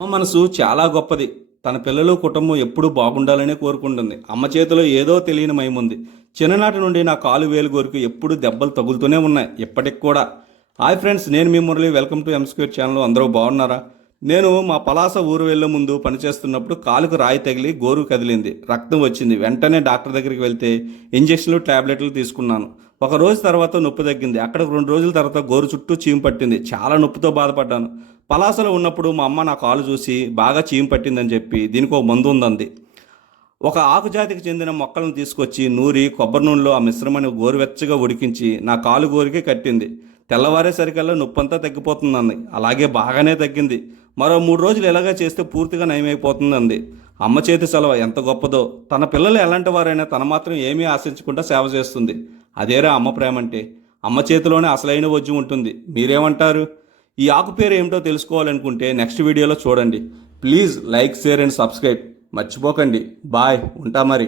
అమ్మ మనసు చాలా గొప్పది. తన పిల్లలు, కుటుంబం ఎప్పుడూ బాగుండాలనే కోరుకుంటుంది. అమ్మ చేతిలో ఏదో తెలియని మైముంది. చిన్ననాటి నుండి నా కాలు వేలు గోరుకు ఎప్పుడూ దెబ్బలు తగులుతూనే ఉన్నాయి. ఇప్పటికి కూడా. హాయ్ ఫ్రెండ్స్, నేను మీ మురళి. వెల్కమ్ టు ఎంస్క్యూర్ ఛానల్. అందరూ బాగున్నారా? నేను మా పలాస ఊరు వెళ్ళే ముందు పనిచేస్తున్నప్పుడు కాలుకు రాయి తగిలి గోరు కదిలింది. రక్తం వచ్చింది. వెంటనే డాక్టర్ దగ్గరికి వెళ్తే ఇంజక్షన్లు, టాబ్లెట్లు తీసుకున్నాను. ఒక రోజు తర్వాత నొప్పి తగ్గింది. అక్కడికి 2 రోజుల తర్వాత గోరు చుట్టూ చీము పట్టింది. చాలా నొప్పితో బాధపడ్డాను. పలాసలో ఉన్నప్పుడు మా అమ్మ నా కాలు చూసి బాగా చీము పట్టిందని చెప్పి దీనికి ఒక మందు ఉందంది. ఒక ఆకుజాతికి చెందిన మొక్కలను తీసుకొచ్చి నూరి కొబ్బరి నూనెలో ఆ మిశ్రమాన్ని గోరువెచ్చగా ఉడికించి నా కాలు గోరుకి కట్టింది. తెల్లవారేసరికల్లా నొప్పంతా తగ్గిపోతుందంది. అలాగే బాగానే తగ్గింది. మరో 3 రోజులు ఇలాగే చేస్తే పూర్తిగా నయమైపోతుందంది. అమ్మ చేతి సెలవు ఎంత గొప్పదో. తన పిల్లలు ఎలాంటి వారైనా తన మాత్రం ఏమీ ఆశించకుండా సేవ చేస్తుంది. అదేరా అమ్మ ప్రేమ అంటే. అమ్మ చేతిలోనే అసలైన వజ్యం ఉంటుంది. మీరేమంటారు? ఈ ఆకు పేరు ఏమిటో తెలుసుకోవాలనుకుంటే నెక్స్ట్ వీడియోలో చూడండి. Please like, share and subscribe మర్చిపోకండి. బాయ్, ఉంటా మరి.